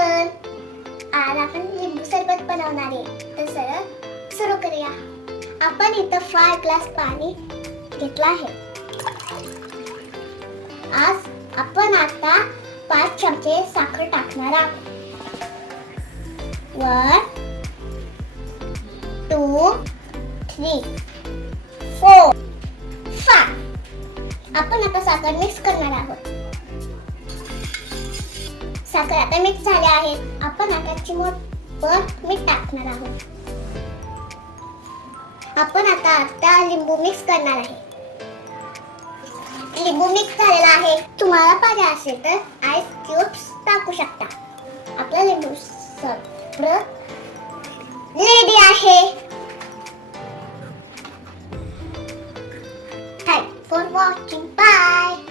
Everyone, आज आपण लिंबू सरबत बनवणार आहे. तर सरळ सुरू करूया. आपण इथं 5 ग्लास पाणी घेतलं आहे. आज आपण आता 5 चमचे साखर टाकणार आहोत. 1 2 3 4 5. आपण आता साखर मिक्स करणार आहोत. साखर आता मिक्स झाले आहे. आपण आता चिमूटभर मीठ टाकणार आहोत. आपण आता लिंबू मिक्स करणार आहे. लिंबू मिक्स झालेला आहे. तुम्हाला पाहिजे असेल तर आईस क्यूब्स टाकू शकता. आपला लिंबू सरबत रेडी आहे. Thanks for watching. बाय.